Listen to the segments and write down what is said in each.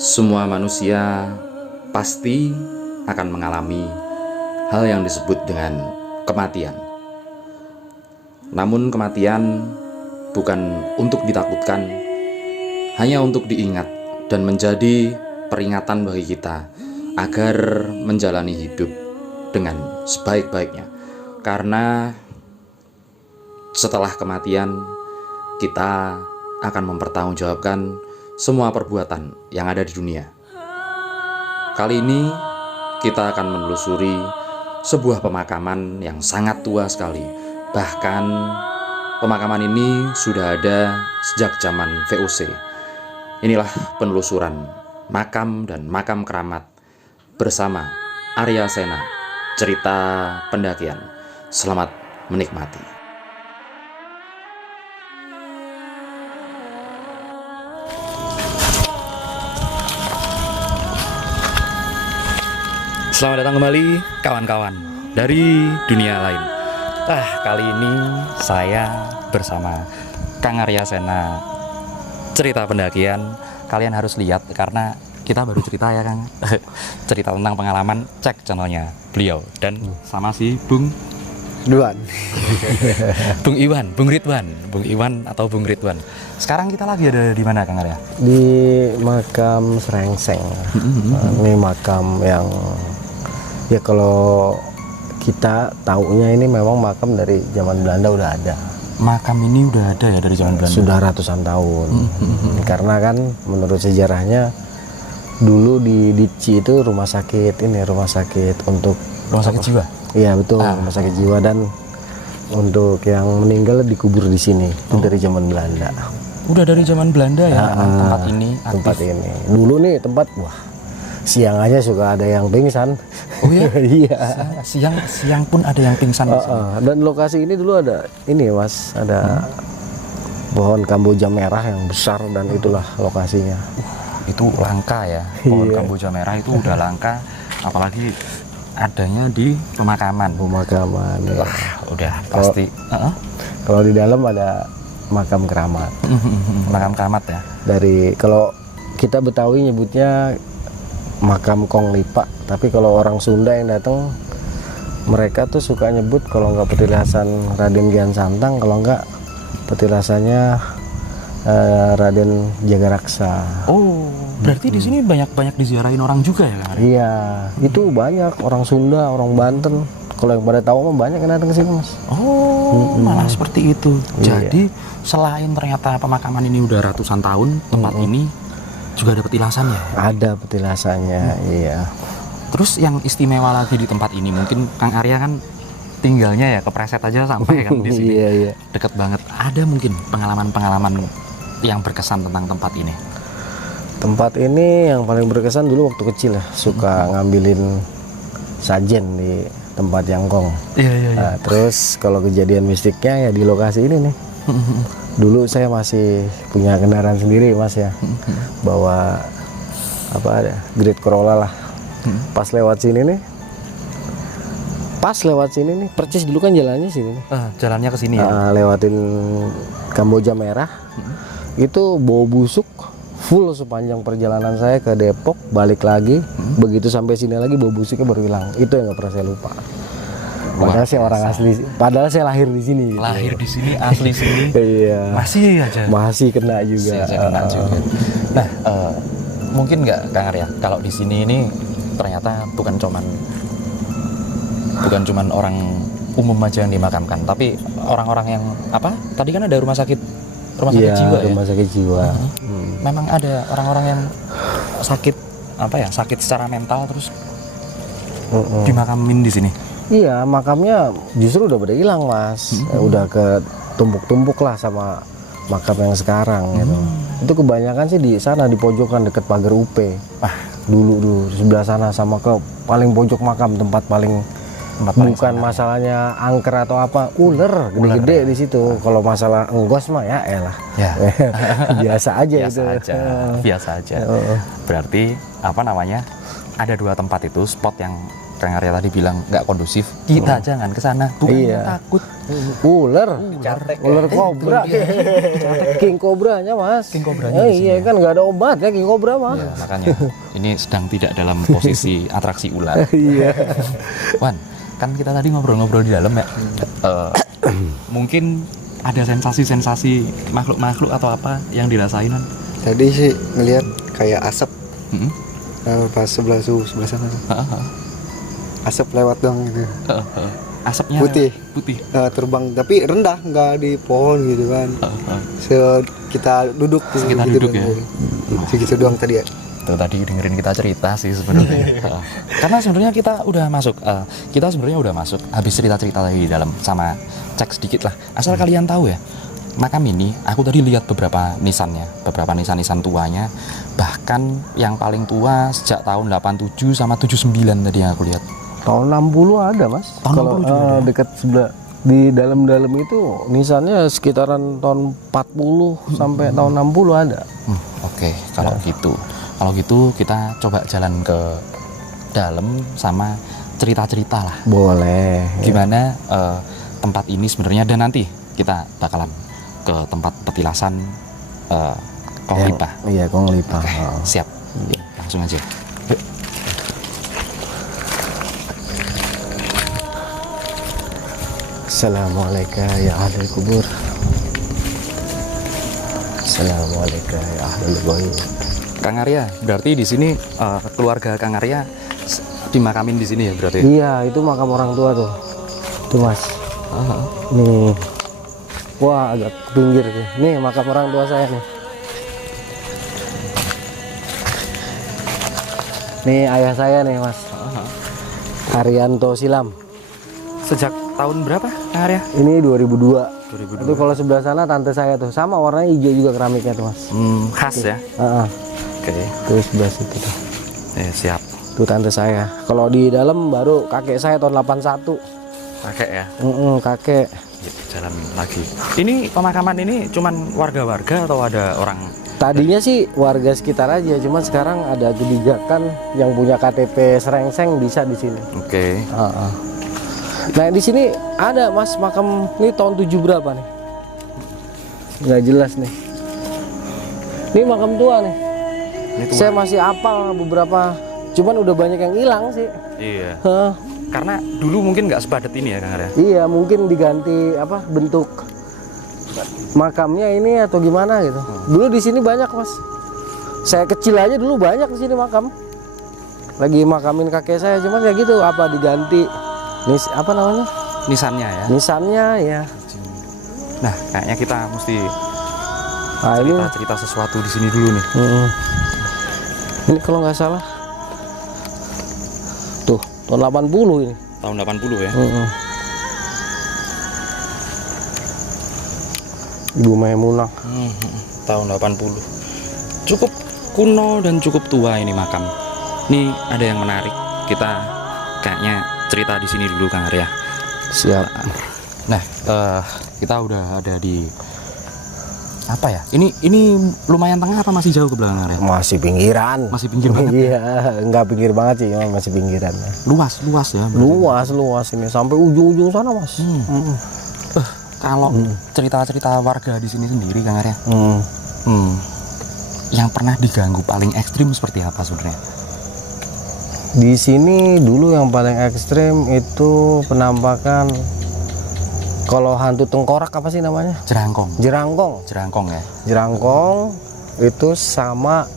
Semua manusia pasti akan mengalami hal yang disebut dengan kematian. Namun kematian bukan untuk ditakutkan, hanya untuk diingat dan menjadi peringatan bagi kita agar menjalani hidup dengan sebaik-baiknya. Karena setelah kematian kita akan mempertanggungjawabkan semua perbuatan yang ada di dunia. Kali ini kita akan menelusuri sebuah pemakaman yang sangat tua sekali. Bahkan pemakaman ini sudah ada sejak zaman VOC. Inilah penelusuran makam dan makam keramat bersama Arya Sena, cerita pendakian. Selamat menikmati. Selamat datang kembali kawan-kawan dari dunia lain. Kali ini saya bersama Kang Arya Sena, cerita pendakian. Kalian harus lihat karena kita baru cerita ya Kang. Cerita tentang pengalaman, cek channelnya beliau. Dan sama si Bung Iwan, Bung Iwan atau Bung Ridwan. Sekarang kita lagi ada di mana Kang Arya? Di makam Srengseng. Ini makam yang ya kalau kita taunya ini memang makam dari zaman Belanda udah ada. Makam ini udah ada ya dari zaman Belanda? Sudah ratusan tahun. Karena kan menurut sejarahnya dulu di Dici itu rumah sakit untuk rumah sakit jiwa. Iya betul, rumah sakit jiwa, dan untuk yang meninggal dikubur di sini. Itu dari zaman Belanda. Udah dari zaman Belanda ya tempat ini aktif. Tempat ini. Dulu nih tempat siang aja suka ada yang pingsan. Oh iya? Iya. Siang pun ada yang pingsan di sini. Dan lokasi ini dulu ada ini Mas, ada pohon kamboja merah yang besar, dan itulah lokasinya. Itu langka ya. Pohon kamboja merah itu udah langka, apalagi adanya di pemakaman. Ya. Udah pasti. Kalau di dalam ada makam keramat. Makam keramat ya. Dari kalau kita Betawi nyebutnya makam Kong Lipa, tapi kalau orang Sunda yang datang mereka tuh suka nyebut kalau nggak petilasan Raden Kian Santang, kalau nggak petilasannya Raden Jagaraksa. Oh, berarti di sini banyak diziarahin orang juga ya Kang? Iya, itu banyak orang Sunda, orang Banten. Kalau yang pada tahu mah banyak yang datang ke sini Mas. Oh, malah seperti itu. Jadi selain ternyata pemakaman ini udah ratusan tahun, tempat ini juga ada petilasannya. Ada petilasannya, iya. Terus yang istimewa lagi di tempat ini, mungkin Kang Arya kan tinggalnya ya kepreset aja sampai kan di sini. Iya. Deket banget. Ada mungkin pengalaman-pengalaman yang berkesan tentang tempat ini? Tempat ini yang paling berkesan dulu waktu kecil ya, suka ngambilin sajen di tempat Yangkong. Iya. Nah, terus kalau kejadian mistiknya ya di lokasi ini nih. Dulu saya masih punya kendaraan sendiri Mas ya, bawa Great Corolla lah. Pas lewat sini nih, percis dulu kan jalannya sini nih. Jalannya ke sini ya. Lewatin Kamboja Merah, itu bau busuk full sepanjang perjalanan saya ke Depok, balik lagi. Begitu sampai sini lagi bau busuknya baru hilang. Itu yang nggak pernah saya lupa. Padahal saya orang asli, padahal saya lahir di sini. Lahir di sini, asli sini. Iya. Masih kena juga. Nah, mungkin nggak Kang Arya, kalau di sini ini ternyata bukan cuman orang umum aja yang dimakamkan, tapi orang-orang yang Tadi kan ada rumah sakit jiwa ya. Rumah sakit jiwa. Memang ada orang-orang yang sakit sakit secara mental terus dimakamin di sini. Iya, makamnya justru udah pada hilang Mas. Udah ke tumpuk-tumpuk lah sama makam yang sekarang gitu. Itu kebanyakan sih di sana di pojokan deket pagar UP. Dulu sebelah sana, sama ke paling pojok makam, tempat paling bukan masalahnya angker atau apa, ular gede-gede di situ. Kalau masalah enggos mah ya elah. Ya. Biasa aja. Biasa aja. Berarti ada dua tempat itu spot yang Kang Arya tadi bilang nggak kondusif, kita jangan ke sana. Bukan Iya. takut. Ular kobra, king kobranya mas. King kobranya di sini iya ya. kan nggak ada obat ya king kobra mah. Ya, makanya ini sedang tidak dalam posisi atraksi ular. Iya. Wan, kan kita tadi ngobrol-ngobrol di dalam ya. Mungkin ada sensasi-sensasi makhluk-makhluk atau apa yang dirasain kan? Tadi sih ngelihat kayak asap Mm-mm. pas sebelah sana tuh. Heeh. Asap lewat dong gitu. Asapnya Putih. putih. Terbang tapi rendah, nggak di pohon gitu kan. Kita duduk tuh, Kita gitu duduk doang. ya. Segitu doang tadi ya. Tuh tadi dengerin kita cerita sih sebenarnya. Karena sebenarnya kita udah masuk, habis cerita-cerita tadi di dalam, sama cek sedikit lah. Asal kalian tahu ya, makam ini aku tadi lihat beberapa nisan tuanya, bahkan yang paling tua sejak tahun 87 sama 79 tadi yang aku lihat. Tahun 60 ada mas. Tahun Kalau 60 juga ada. dekat sebelah di dalam-dalam itu nisannya sekitaran tahun 40 sampai tahun 60 ada. Oke, kalau gitu kita coba jalan ke dalam sama cerita-cerita lah. Boleh. Gimana tempat ini sebenarnya, dan nanti kita bakalan ke tempat petilasan Kong Lipa. Iya Kong Lipa. Siap, langsung aja. Assalamualaikum ya ahli kubur. Assalamualaikum ya ahli goib. Kang Arya, berarti di sini keluarga Kang Arya dimakamin di sini ya berarti? Iya itu makam orang tua tuh. Tuh mas. Nih. Wah agak ke pinggir nih. Nih makam orang tua saya nih. Nih ayah saya nih mas. Haryanto Silam. Sejak tahun berapa Kang Arya? Ini 2002. 2002. Itu kalau sebelah sana tante saya tuh sama warnanya hijau juga keramiknya tuh mas. Khas ya? Heeh. Oke. Terus sebelah situ tuh. Siap. Tuh tante saya. Kalau di dalam baru kakek saya tahun 81. Kakek ya? Kakek. Jalan lagi. Ini pemakaman ini cuman warga-warga atau ada orang? Tadinya sih warga sekitar aja, cuman sekarang ada kebijakan yang punya KTP Serengseng bisa di sini. Oke. Nah di sini ada mas makam ini tahun 7 berapa nih? Nggak jelas nih. Ini makam tua nih. Ini tua. Saya masih hafal beberapa, cuman udah banyak yang hilang sih. Iya. Hah. Karena dulu mungkin nggak sepadat ini ya Kang Arya? Iya mungkin diganti apa bentuk makamnya ini atau gimana gitu. Dulu di sini banyak mas. Saya kecil aja dulu banyak di sini makam. Lagi makamin kakek saya, cuman kayak gitu apa diganti apa namanya? Nisannya ya? Nisannya ya. Nah, kayaknya kita mesti Nah ini cerita sesuatu di sini dulu nih. ini kalau nggak salah tuh tahun 80 ini. Tahun 80 ya? Ibu Maimunah. Tahun 80. Cukup kuno dan cukup tua ini makam. Ini ada yang menarik. Kita kayaknya cerita di sini dulu Kang Arya. Siap. Nah, kita udah ada di apa ya? Ini lumayan tengah apa masih jauh ke belakang Arya? Masih pinggiran. Masih pinggir banget. Iya, nggak pinggir banget sih, emang masih pinggiran. Luas ya. Luas ini sampai ujung-ujung sana mas. Kalau cerita-cerita warga di sini sendiri Kang Arya, yang pernah diganggu paling ekstrim seperti apa sebenarnya? Di sini dulu yang paling ekstrim itu penampakan kalau hantu tengkorak apa sih namanya? Jerangkong ya. Jerangkong itu sama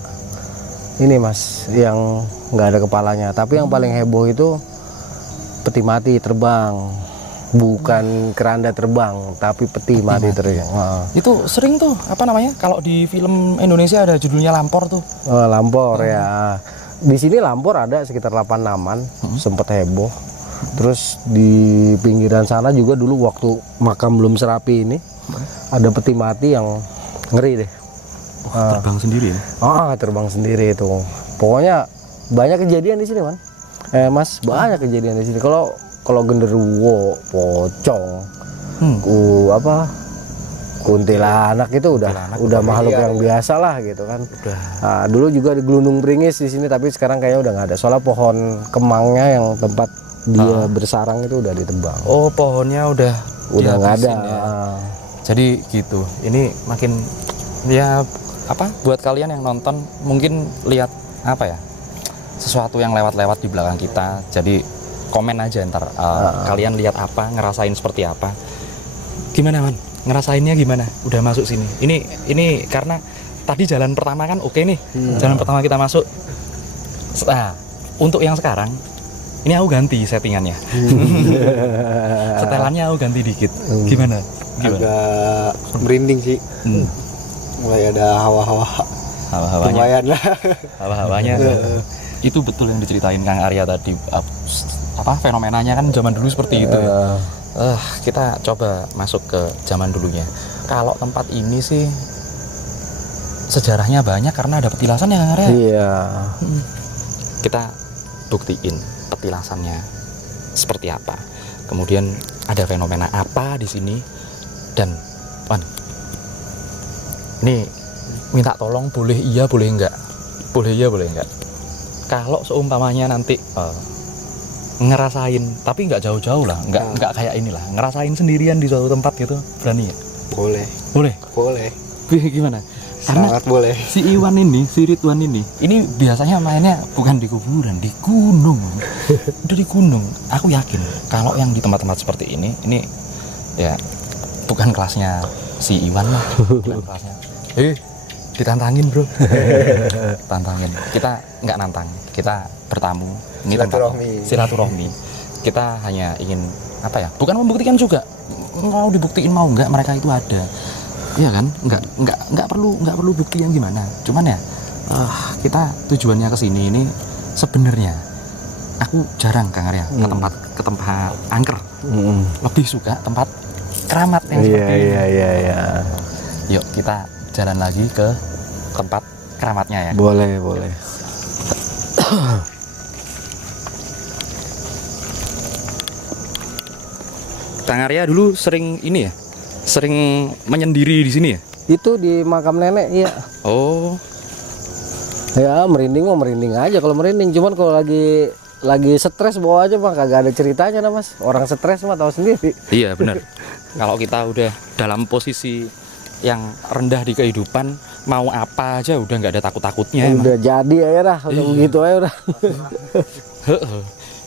ini mas yang nggak ada kepalanya. Tapi yang paling heboh itu peti mati terbang. Bukan keranda terbang, tapi peti mati terbang. Itu sering tuh, apa namanya? Kalau di film Indonesia ada judulnya Lampor tuh. Lampor ya. Di sini Lampor ada sekitar 8-6-an, sempet heboh. Terus di pinggiran sana juga dulu waktu makam belum serapi ini, ada peti mati yang ngeri deh. Terbang sendiri ya? Terbang sendiri itu. Pokoknya banyak kejadian di sini, man. Mas, banyak kejadian di sini. Kalau genderuwo, pocong, kuntilanak itu Kuntilanak udah makhluk yang biasa lah gitu kan. Udah. Nah, dulu juga di Gelundung Pringis di sini, tapi sekarang kayaknya udah nggak ada. Soalnya pohon kemangnya yang tempat dia bersarang itu udah ditebang. Oh, pohonnya udah Nggak ada. dihabisin ya. Jadi gitu. Ini makin ya apa? Buat kalian yang nonton mungkin lihat apa ya? Sesuatu yang lewat-lewat di belakang kita. Jadi komen aja ntar kalian lihat apa, ngerasain seperti apa. Gimana, Man? Ngerasainnya gimana? Udah masuk sini. Ini karena tadi jalan pertama kan oke nih. Jalan pertama kita masuk. Nah, untuk yang sekarang ini aku ganti settingannya. Setelannya aku ganti dikit. Gimana? Agak merinding sih. Mulai ada hawa-hawa. Hawa-hawanya. Lumayan lah. Hawa-hawanya. Itu betul yang diceritain Kang Arya tadi. Apa fenomenanya kan zaman dulu seperti itu ya. Kita coba masuk ke zaman dulunya. Kalau tempat ini sih sejarahnya banyak karena ada petilasan ya Kang Arya. Iya. Kita buktiin petilasannya seperti apa. Kemudian ada fenomena apa di sini dan Wan, ini minta tolong boleh iya boleh enggak? Boleh iya boleh enggak? Kalau seumpamanya nanti ngerasain, tapi nggak jauh-jauh lah, nggak kayak inilah, ngerasain sendirian di suatu tempat gitu, berani ya? Boleh. Boleh. Gimana? Karena Sangat boleh. si Iwan ini, si Ridwan ini biasanya mainnya bukan di kuburan, di gunung. Udah di gunung. Aku yakin kalau yang di tempat-tempat seperti ini ya bukan kelasnya si Iwan lah, bukan kelasnya. Ditantangin bro. Tantangin. Kita nggak nantang, kita bertamu. Ini silaturahmi. Kita hanya ingin apa ya? Bukan membuktikan juga. Mau dibuktiin mau nggak mereka itu ada. Iya kan? Nggak perlu bukti yang gimana. Cuman ya kita tujuannya ke sini ini sebenarnya aku jarang Kang Arya ke tempat angker. Lebih suka tempat keramat yang seperti ini. Iya. Yuk kita jalan lagi ke tempat keramatnya ya. Boleh. Kang Arya dulu sering ini ya, sering menyendiri di sini ya. Itu di makam nenek, iya. Oh, Ya merinding mah merinding aja kalau merinding. Cuman kalau lagi stres bawa aja mah kagak ada ceritanya nah Mas. Orang stres mah tahu sendiri. iya benar. Kalau kita udah dalam posisi yang rendah di kehidupan, mau apa aja udah nggak ada takut-takutnya. Udah jadi aja dah, udah begitu aja udah.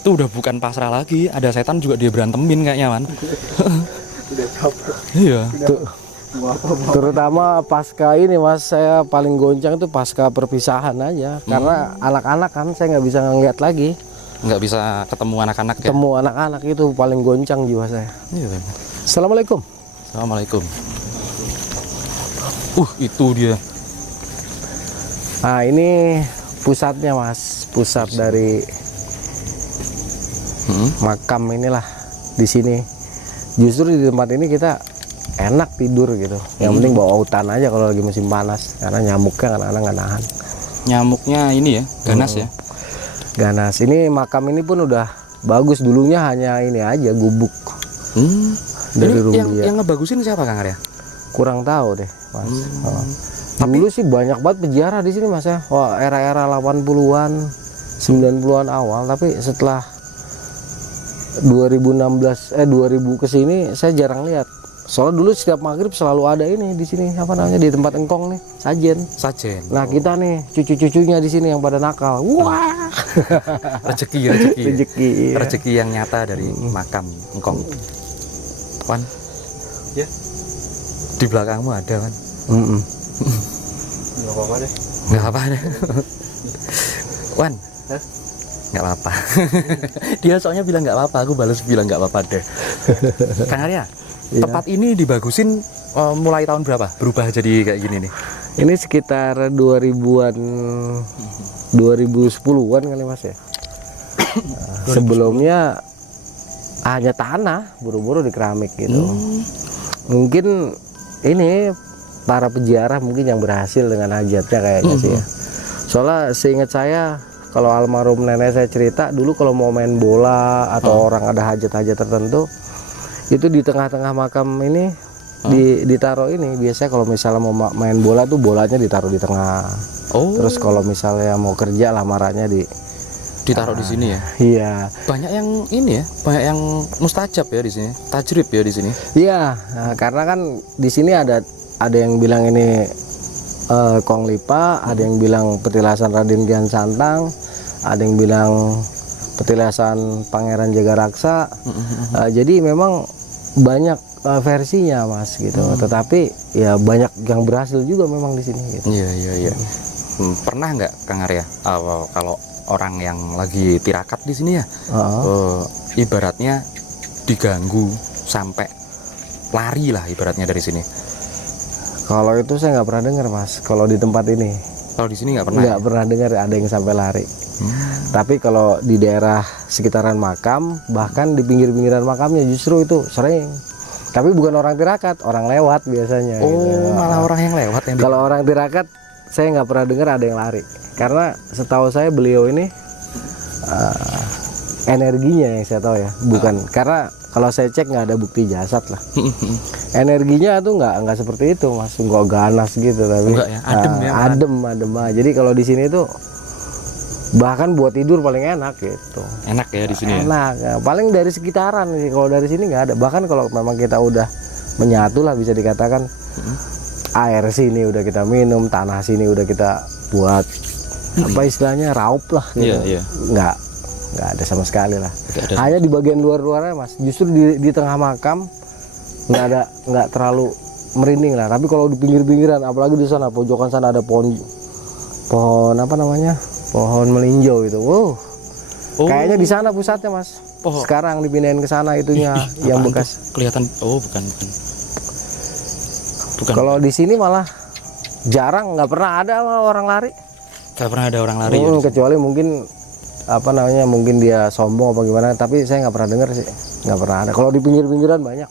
Itu udah bukan pasrah lagi, ada setan juga dia berantemin kayaknya Man. Udah capek. Iya. Terutama pasca ini Mas, saya paling goncang itu pasca perpisahan aja. Karena anak-anak kan saya nggak bisa ngeliat lagi. Nggak bisa ketemu anak-anak ya. Ketemu anak-anak itu paling goncang jiwa saya. Iya. Assalamualaikum. Assalamualaikum. Itu dia. Nah ini pusatnya Mas, pusat dari makam inilah di sini. Justru di tempat ini kita enak tidur gitu. Yang penting bawa hutan aja kalau lagi musim panas, karena nyamuknya kadang-kadang nggak nahan. Nyamuknya ini ya, ganas ya. Ganas. Ini makam ini pun udah bagus, dulunya hanya ini aja gubuk. Dari Ini rumah dia. yang ngebagusin siapa Kang Arya? Kurang tahu deh Mas. Dulu sih banyak banget peziarah di sini Mas ya. Wah, era-era 80-an, 90-an awal, tapi setelah 2016 2000 ke sini saya jarang lihat. Soalnya dulu setiap maghrib selalu ada ini di sini apa namanya di tempat engkong nih, sajen. Sajen. Nah, kita nih cucu-cucunya di sini yang pada nakal. Wah. Rezeki. Iya. Rezeki yang nyata dari makam engkong. Wan. Ya. Di belakangmu ada kan? Nggak apa-apa deh. Nggak apa deh. Wan. Hah? Nggak apa-apa. Dia soalnya bilang nggak apa-apa, aku balas bilang nggak apa-apa deh. Kang Arya, tempat ini dibagusin mulai tahun berapa? Berubah jadi kayak gini nih? Ini sekitar 2000-an 2010-an kali Mas ya. Sebelumnya hanya tanah, buru-buru di keramik gitu. Mungkin ini para peziarah mungkin yang berhasil dengan hajatnya kayaknya sih ya. Soalnya seingat saya kalau almarhum nenek saya cerita dulu kalau mau main bola atau orang ada hajat-hajat tertentu itu di tengah-tengah makam ini ditaruh ini. Biasanya kalau misalnya mau main bola tuh bolanya ditaruh di tengah. Oh. Terus kalau misalnya mau kerja lamarannya Ditaruh di sini ya. iya. Banyak yang ini ya, banyak yang mustajab ya di sini. Tajrib ya di sini. Iya, nah, karena kan di sini ada yang bilang ini Kong Lipa, ada yang bilang petilasan Raden Kian Santang, ada yang bilang petilasan Pangeran Jagaraksa. Jadi memang banyak versinya Mas gitu. Tetapi ya banyak yang berhasil juga memang di sini gitu. Iya. Pernah nggak Kang Arya kalau orang yang lagi tirakat di sini ya, ibaratnya diganggu sampai lari lah ibaratnya dari sini? Kalau itu saya nggak pernah dengar Mas. Kalau di tempat ini Kalau di sini nggak pernah. nggak pernah dengar ada yang sampai lari. Tapi kalau di daerah sekitaran makam, bahkan di pinggir-pinggiran makamnya justru itu sering. Tapi bukan orang tirakat, orang lewat biasanya. gitu. Malah orang yang lewat yang Kalau orang tirakat, saya nggak pernah dengar ada yang lari. Karena setahu saya beliau ini energinya yang saya tahu ya, bukan karena kalau saya cek nggak ada bukti jasad lah. Energinya tuh nggak seperti itu Mas, nggak ganas gitu tapi Enggak ya, adem ya, adem aja. Jadi kalau di sini tuh bahkan buat tidur paling enak gitu. enak ya di sini ya. Enak, ya. Paling dari sekitaran sih. Kalau dari sini nggak ada. Bahkan kalau memang kita udah menyatu lah bisa dikatakan air sini udah kita minum, tanah sini udah kita buat apa istilahnya raup lah gitu. Iya. Nggak ada sama sekali lah. Nggak ada. Hanya di bagian luarnya Mas. Justru di tengah makam nggak terlalu merinding lah. Tapi kalau di pinggir-pinggiran, apalagi di sana pojokan sana ada pohon apa namanya, pohon melinjo itu. Kayaknya di sana pusatnya Mas. Sekarang dipindahin ke sana itunya yang bekas. Kelihatan. Bukan. Kalau di sini malah jarang, nggak pernah ada orang lari. Nggak pernah ada orang lari. Ya, Kecuali mungkin apa namanya, mungkin dia sombong apa gimana. Tapi saya nggak pernah dengar sih, nggak pernah ada. Kalau di pinggir-pinggiran banyak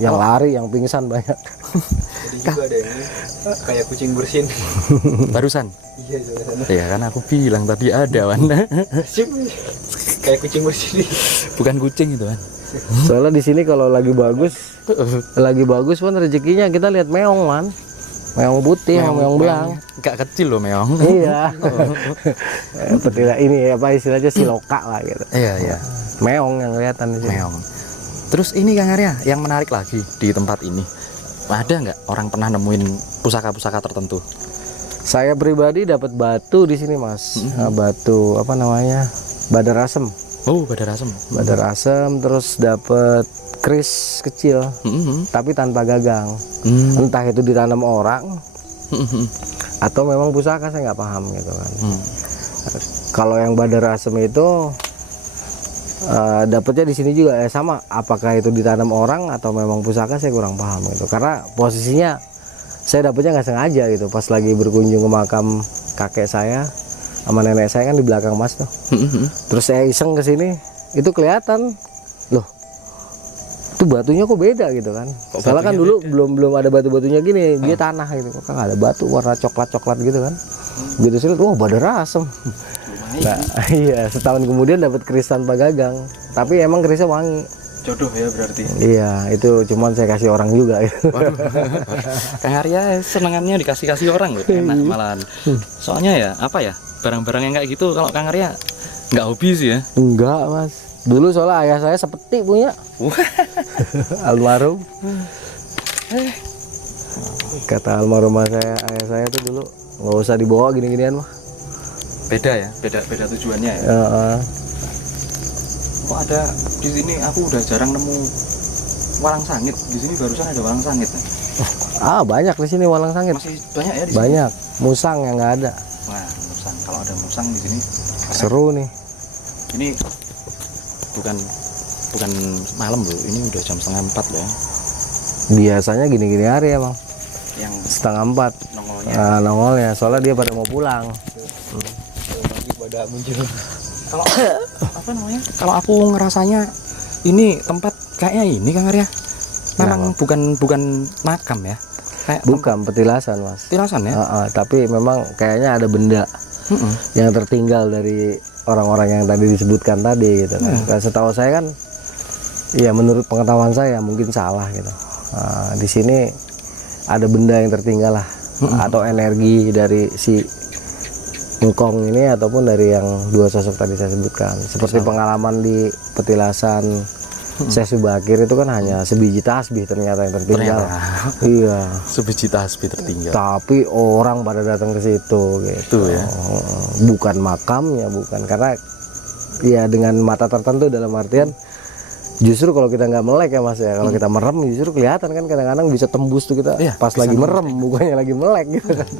yang lari, yang pingsan banyak. Jadi juga ada ini kayak kucing bersin. Barusan. Iya, sana. Ya kan aku bilang tadi ada Wan. Kayak kucing bersin. Bukan kucing itu Wan. Soalnya di sini kalau lagi bagus pun rezekinya kita lihat meong man, meong putih, meong belang. Gak kecil loh meong. Iya. Petilah ini apa istilahnya siloka lah gitu. Iya. Meong yang kelihatan di sini. Meong. Terus ini Kang Arya, yang menarik lagi di tempat ini, ada nggak orang pernah nemuin pusaka-pusaka tertentu? Saya pribadi dapat batu di sini Mas. Batu apa namanya? Badar asem. Badar asem. Badar asem, terus dapat keris kecil tapi tanpa gagang. Entah itu ditanam orang atau memang pusaka, saya nggak paham gitu kan. Kalau yang badar asem itu dapatnya di sini juga sama, apakah itu ditanam orang atau memang pusaka saya kurang paham gitu. Karena posisinya saya dapatnya nggak sengaja gitu, pas lagi berkunjung ke makam kakek saya sama nenek saya kan di belakang Mas tuh. Terus saya iseng ke sini, itu kelihatan loh, itu batunya kok beda gitu kan. Soalnya kan dulu belum ada batu-batunya gini, dia tanah gitu, kok nggak ada batu warna coklat gitu kan. Gitu sih, wah badar asem. Nah iya, setahun kemudian dapat keris tanpa gagang, tapi emang kerisnya wangi. Jodoh ya berarti. Iya, itu cuman saya kasih orang juga. Waduh. Kang Arya senengannya dikasih orang loh, enak malahan. Soalnya ya apa ya, barang-barang yang kayak gitu kalau Kang Arya nggak hobi sih ya. Enggak Mas, dulu soalnya ayah saya seperti punya. Almarhum. Kata almarhum ayah saya tuh dulu nggak usah dibawa gini-ginian mah. Beda ya, beda tujuannya ya. Kok ada di sini, aku udah jarang nemu walang sangit. Di sini barusan ada walang sangit. Banyak di sini walang sangit. Masih banyak ya di sini. Banyak. Musang yang nggak ada. Wah, musang. Kalau ada musang di sini keren. Seru nih. Ini bukan malam loh. Ini udah jam 3:30 loh ya. Biasanya gini-gini hari emang. Yang 3:30 nongolnya. Nongolnya. Soalnya dia pada mau pulang. Pada muncul. Kalau apa namanya? Kalau aku ngerasanya ini tempat kayaknya ini Kang Arya. Memang bukan makam ya. Kayak Bukan petilasan Mas. petilasan ya. Tapi memang kayaknya ada benda yang tertinggal dari orang-orang yang tadi disebutkan tadi gitu kan. Setahu saya kan, ya menurut pengetahuan saya mungkin salah gitu. Nah, di sini ada benda yang tertinggal lah, atau energi dari si ngkong ini ataupun dari yang dua sosok tadi saya sebutkan. Seperti pengalaman di petilasan Syekh Subakir itu kan hanya sebiji tasbih ternyata yang tertinggal. Iya. Sebiji tasbih tertinggal. Tapi orang pada datang ke situ gitu ya. Bukan makamnya, bukan, karena ya dengan mata tertentu, dalam artian justru kalau kita nggak melek ya Mas ya, kalau kita merem justru kelihatan kan, kadang-kadang bisa tembus tuh kita pas lagi merem, bukannya lagi melek gitu kan.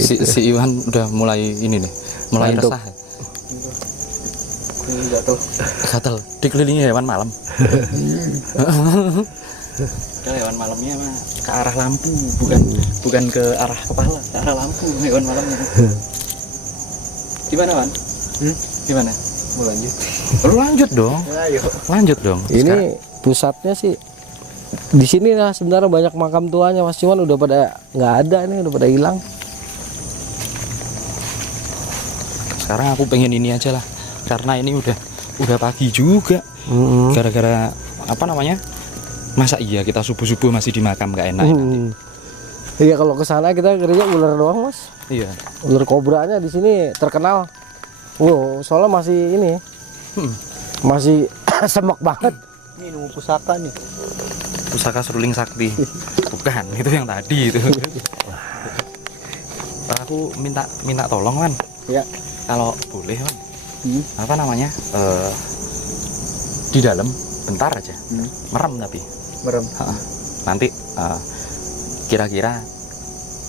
Si Iwan udah mulai ini nih, mulai Ngantuk. resah. Gatel, dikelilingi hewan malam. Hewan malamnya mah ke arah lampu, bukan ke arah kepala, ke arah lampu hewan malamnya. Gimana, Wan? Gimana? Mau lanjut? Lanjut dong. Ayo. Lanjut dong. Ini pusatnya sih di sini lah sebenarnya, banyak makam tuanya Mas, cuman udah pada nggak ada, ini udah pada hilang. Sekarang aku pengen ini aja lah, karena ini udah pagi juga. Gara-gara apa namanya? Masa iya kita subuh-subuh masih di makam, nggak enak nanti. Iya, kalau ke sana kita ngerinya ular doang Mas. Iya. Ular kobranya di sini terkenal. Wow, soalnya masih ini, masih semak banget. Ini nunggu pusaka nih. Pusaka seruling sakti. Bukan, itu yang tadi itu. Aku minta tolong, Wan. Ya. Kalau boleh, Wan. Apa namanya? Di dalam bentar aja. Merem tapi. Merem. Nanti kira-kira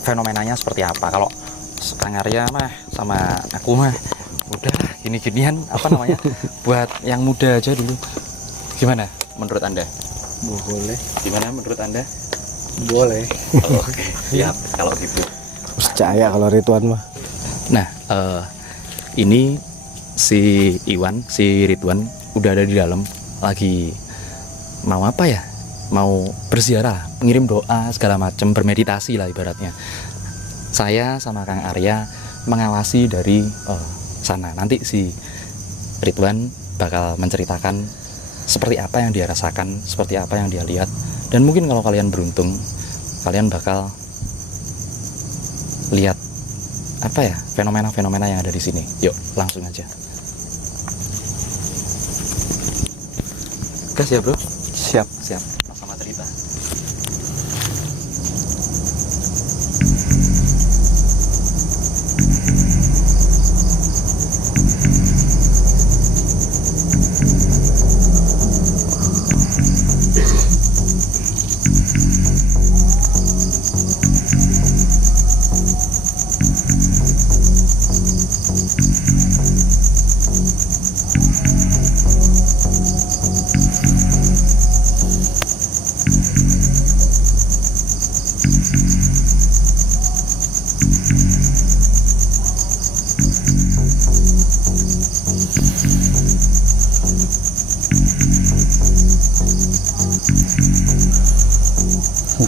fenomenanya seperti apa? Kalau Kang Arya mah sama aku mah udah gini-ginian, apa namanya, buat yang muda aja dulu. Gimana menurut Anda? Boleh. Gimana menurut Anda? Boleh. Oke, siap kalau gitu. Percaya kalau Ridwan mah. Nah, ini si Iwan, si Ridwan udah ada di dalam, lagi mau apa ya? Mau berziarah, mengirim doa segala macam, bermeditasi lah ibaratnya. Saya sama Kang Arya mengawasi dari sana. Nanti si Ridwan bakal menceritakan seperti apa yang dia rasakan, seperti apa yang dia lihat, dan mungkin kalau kalian beruntung, kalian bakal lihat apa ya, fenomena-fenomena yang ada di sini. Yuk, langsung aja. Gas ya, Bro? Siap. Siap. Sama cerita.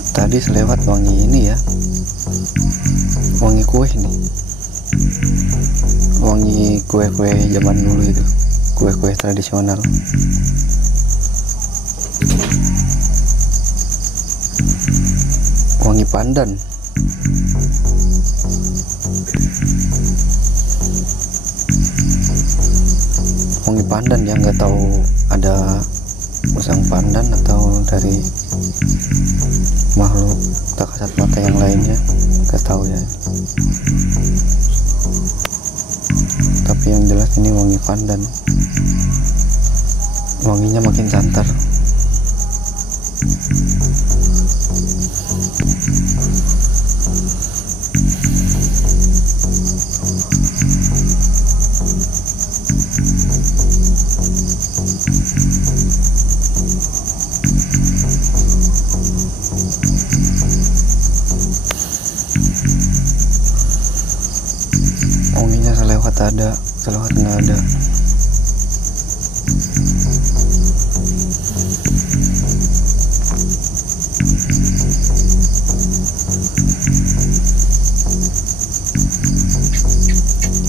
Tadi selewat wangi ini ya, wangi kue nih, wangi kue-kue zaman dulu itu, kue-kue tradisional. Wangi pandan. Wangi pandan ya, nggak tahu ada musang pandan atau dari makhluk tak kasat mata yang lainnya, nggak tahu ya. Tapi yang jelas ini wangi pandan, wanginya makin santer. Wanginya selewat ada, selewat nggak ada.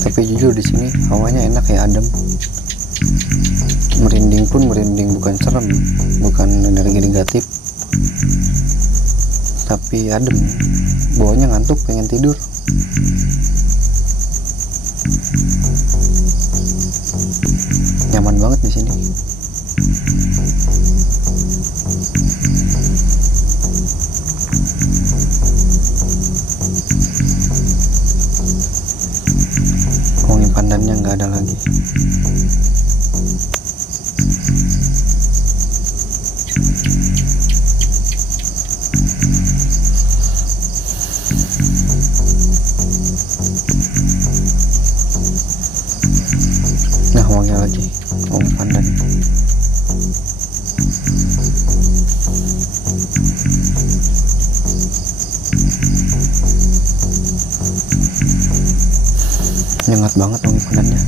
Tapi jujur di sini hawanya enak ya, adem. Merinding pun merinding, bukan serem, bukan energi negatif. tapi adem. Bawahnya ngantuk, pengen tidur. Nyaman banget di sini. Wangi pandannya nggak ada lagi. Nah, wangi lagi, wangi pandan. Nyengat banget wangi pandannya.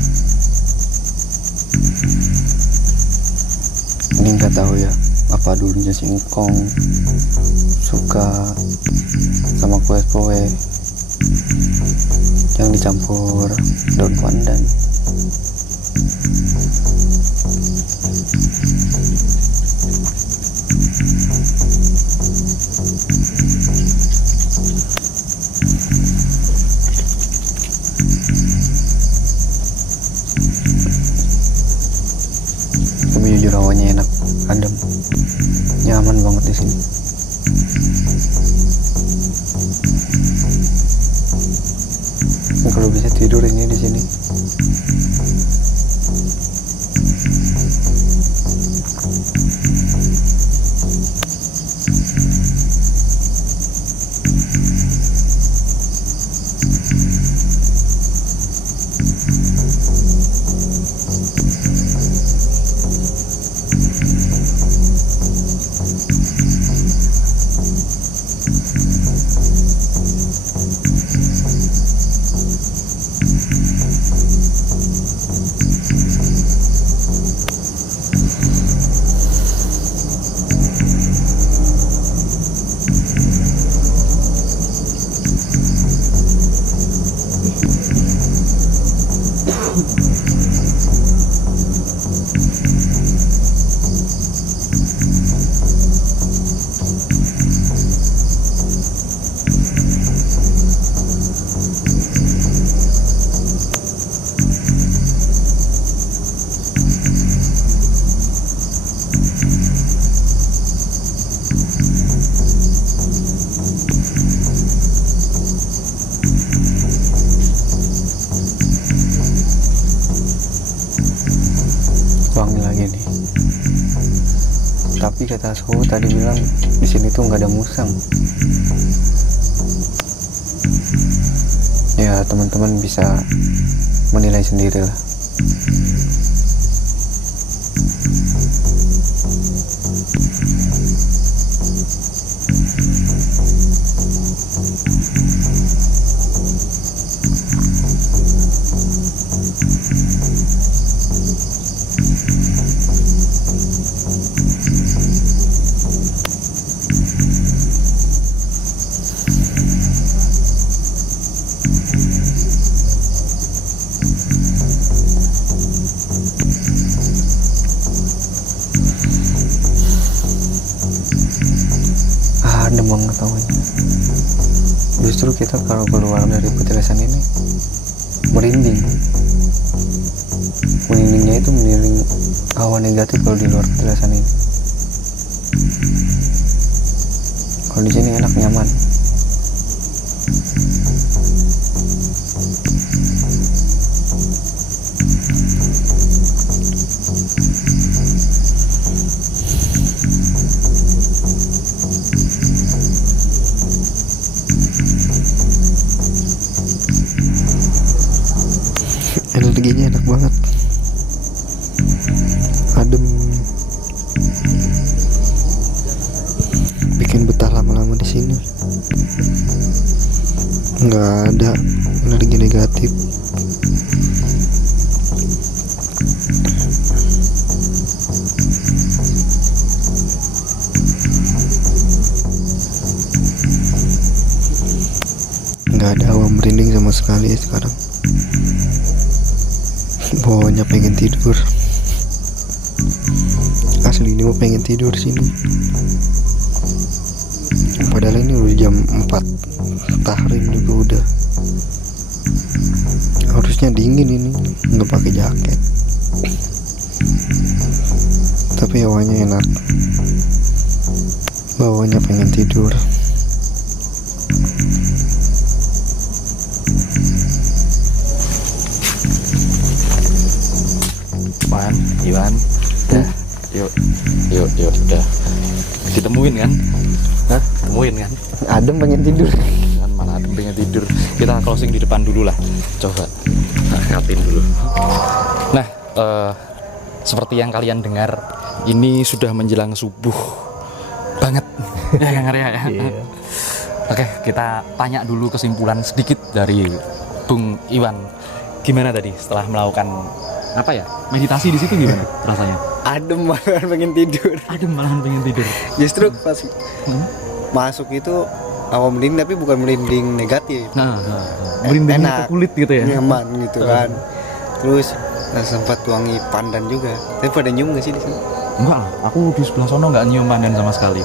Ini nggak tahu ya, apa dulunya singkong suka sama kue-kue yang dicampur daun pandan. Tapi jujur awalnya enak, adem, nyaman banget di sini. Kalau bisa tidur ini di sini. Wangi lagi nih. Tapi kata suhu tadi bilang di sini tuh nggak ada musang. Ya teman-teman bisa menilai sendiri lah. Adem banget awalnya. Justru kita kalau keluar dari petilasan ini merinding. Merindingnya itu meniring hawa negatif kalau di luar petilasan ini. Kalau di sini enak, nyaman. Energinya enak banget, adem, bikin betah lama-lama di sini. Nggak ada energi negatif. Nggak ada hawa merinding sama sekali sekarang. Bawahnya pengen tidur. Asli ini mau pengen tidur sini. Padahal ini udah jam 4 tahrim juga udah. Harusnya dingin ini, nggak pakai jaket. Tapi hawanya enak. Bawahnya pengen tidur. Iwan, udah, yuk, udah. Ditemuin kan? Hah? Temuin kan? Adem pengen tidur. Kan malah Adem pengen tidur. Kita closing di depan dulu lah. Coba, ngatin dulu. Nah, seperti yang kalian dengar, ini sudah menjelang subuh banget. Ya, Kang Arya ya. Oke, kita tanya dulu kesimpulan sedikit dari Bung Iwan. Gimana tadi setelah melakukan apa ya, meditasi di situ gimana rasanya? Adem malah pengen tidur. Adem malahan pengen tidur. Justru pas masuk itu awal merinding, tapi bukan merinding negatif. Merinding Enak. ke kulit gitu ya. Nyaman gitu kan. Terus sempat wangi pandan juga. Tapi pada nyium nggak sih di sini? Enggak lah, aku di sebelah sono nggak nyium pandan sama sekali.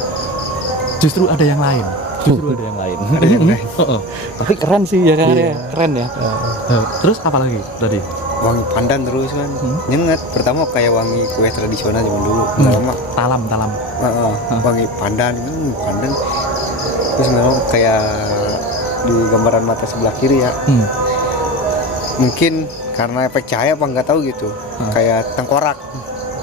Justru ada yang lain. Ada yang lain. Tapi keren sih ya Kang Arya, keren ya. Terus apa lagi tadi? Wangi pandan terus kan. Nyengat. Pertama kayak wangi kue tradisional zaman dulu. Lama Talam. wangi pandan, pandan. Terus lama kayak di gambaran mata sebelah kiri ya. Mungkin karena efek cahaya apa nggak tahu gitu. Kayak tengkorak.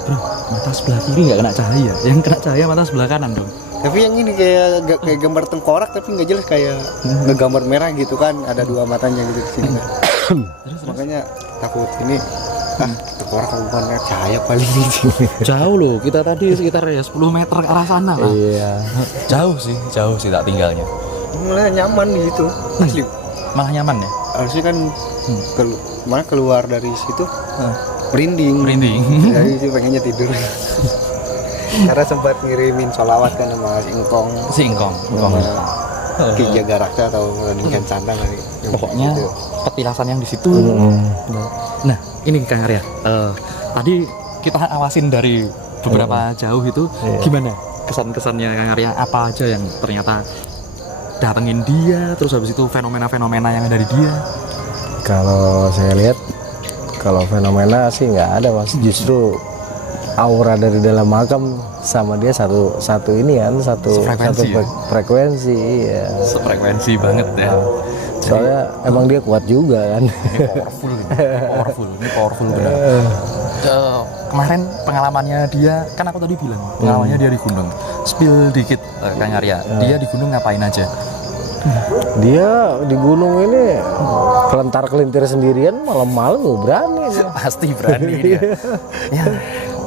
Bro, mata sebelah kiri nggak kena cahaya. Yang kena cahaya mata sebelah kanan dong. Tapi yang ini kayak gambar tengkorak tapi nggak jelas, kayak ngegambar merah gitu kan, ada dua matanya gitu di sini. Terus. Makanya takut ini tengkorak bukan cahaya paling ini. Jauh loh, kita tadi sekitar ya 10 meter ke arah sana lah. Iya. Jauh sih tak tinggalnya. Mulai nyaman gitu, asli. Malah nyaman ya. Harusnya kan mana keluar dari situ merinding. Jadi sih pengennya tidur. Karena sempat ngirimin sholawat kan sama Si Ingkong. Ki Jaga Raksa atau Raden Sandang kali. Pokoknya petilasan yang di situ. Nah, ini Kang Arya. Tadi kita awasin dari beberapa jauh itu, gimana kesan-kesannya Kang Arya? Apa aja yang ternyata datengin dia, terus habis itu fenomena-fenomena yang ada di dia? Kalau saya lihat, kalau fenomena sih nggak ada Mas. Justru aura dari dalam makam sama dia satu ini kan, satu frekuensi ya. Sefrekuensi banget ya. Soalnya emang dia kuat juga kan. Ini powerful benar. Kemarin pengalamannya dia, kan aku tadi bilang pengalamannya dia di gunung. Spill dikit Kang Arya, dia di gunung ngapain aja? Dia di gunung ini kelentar-kelintir sendirian malam-malam tuh berani dia. Pasti berani dia. Ya,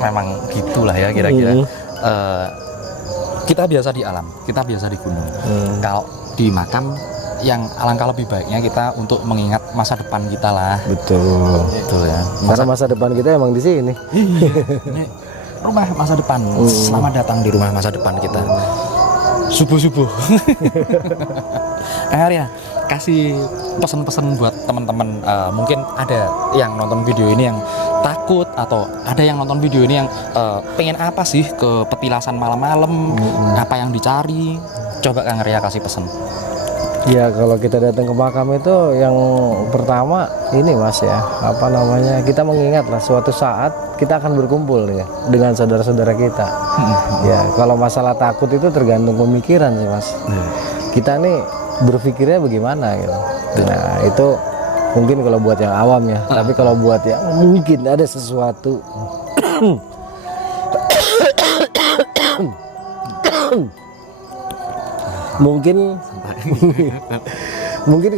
memang gitulah ya kira-kira. Kita biasa di alam, kita biasa di gunung. Kalau di makam, yang alangkah lebih baiknya kita untuk mengingat masa depan kita lah. Betul. Betul ya. Karena masa depan kita emang di sini. Ini rumah masa depan. Selamat datang di rumah masa depan kita. Subuh-subuh. Kang Arya, kasih pesan-pesan buat teman-teman. Mungkin ada yang nonton video ini yang takut, atau ada yang nonton video ini yang pengen apa sih ke petilasan malam-malam, apa yang dicari. Coba Kang Arya kasih pesan. Ya kalau kita datang ke makam itu yang pertama ini Mas ya, apa namanya, kita mengingat lah suatu saat kita akan berkumpul ya dengan saudara-saudara kita. Ya kalau masalah takut itu tergantung pemikiran sih Mas. Kita nih berpikirnya bagaimana gitu. Nah itu mungkin kalau buat yang awam ya, tapi kalau buat yang mungkin ada sesuatu mungkin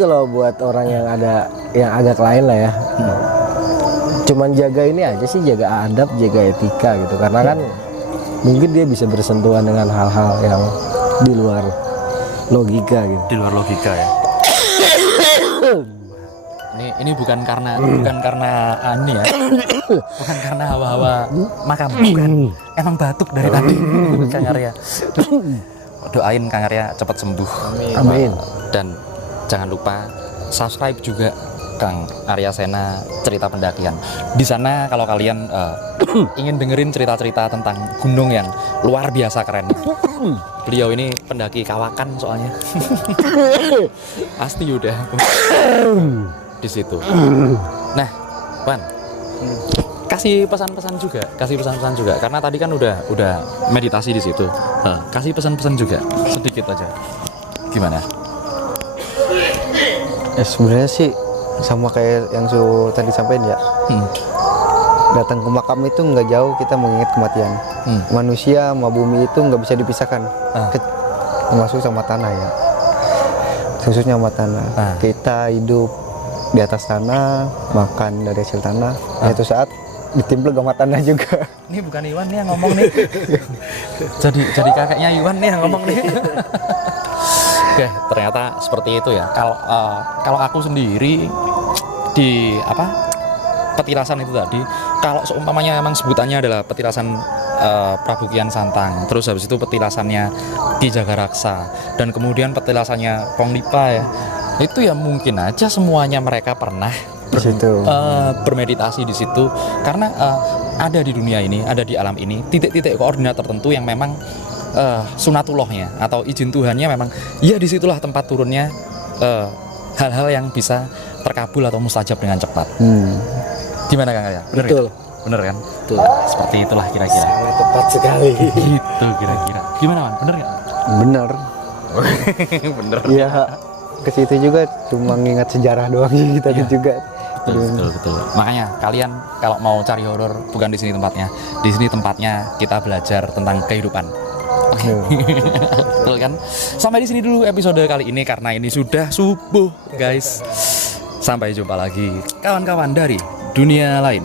kalau buat orang yang ada yang agak lain lah ya, cuman jaga ini aja sih, jaga adab, jaga etika gitu, karena kan mungkin dia bisa bersentuhan dengan hal-hal yang di luar logika gitu. Di luar logika ya. Ini bukan karena ini ya. Bukan karena hawa-hawa makam, bukan. Emang batuk dari tadi Kang Arya. Doain Kang Arya cepat sembuh. Amin. Dan jangan lupa subscribe juga Kang Arya Sena cerita pendakian. Di sana kalau kalian ingin dengerin cerita-cerita tentang gunung yang luar biasa keren. Beliau ini pendaki kawakan soalnya. Pasti udah di situ. Nah, Wan, kasih pesan-pesan juga, karena tadi kan udah meditasi di situ. Kasih pesan-pesan juga sedikit aja. Gimana? Sebenarnya sih sama kayak yang tadi sampaikan ya. Datang ke makam itu nggak jauh kita mengingat kematian. Manusia sama bumi itu nggak bisa dipisahkan, termasuk sama tanah ya, khususnya sama tanah. Kita hidup di atas tanah, makan dari hasil tanah. Itu saat ditimpa sama tanah juga. Ini bukan Iwan nih yang ngomong nih. jadi kakeknya Iwan nih yang ngomong nih. Oke, ternyata seperti itu ya. Kalau aku sendiri di petilasan itu tadi, kalau seumpamanya memang sebutannya adalah petilasan Prabu Kian Santang, terus habis itu petilasannya Ki Jagaraksa, dan kemudian petilasannya Ponglipa ya, itu ya mungkin aja semuanya mereka pernah bermeditasi di situ, karena ada di dunia ini, ada di alam ini titik-titik koordinat tertentu yang memang sunatullahnya atau izin Tuhannya memang ya disitulah tempat turunnya hal-hal yang bisa terkabul atau mustajab dengan cepat. Gimana Kang Arya? Bener Betul. Bener kan? Betul. Seperti itulah kira-kira. Sangat tepat sekali. Gitu kira-kira. Gimana Man? Bener nggak? Bener. Bener. Iya, ke situ juga cuma ngingat sejarah doang sih kita juga. Betul. Makanya kalian kalau mau cari horor bukan di sini tempatnya. Di sini tempatnya kita belajar tentang kehidupan. Oke. Betul kan? Sampai di sini dulu episode kali ini karena ini sudah subuh, guys. Sampai jumpa lagi kawan-kawan dari dunia lain.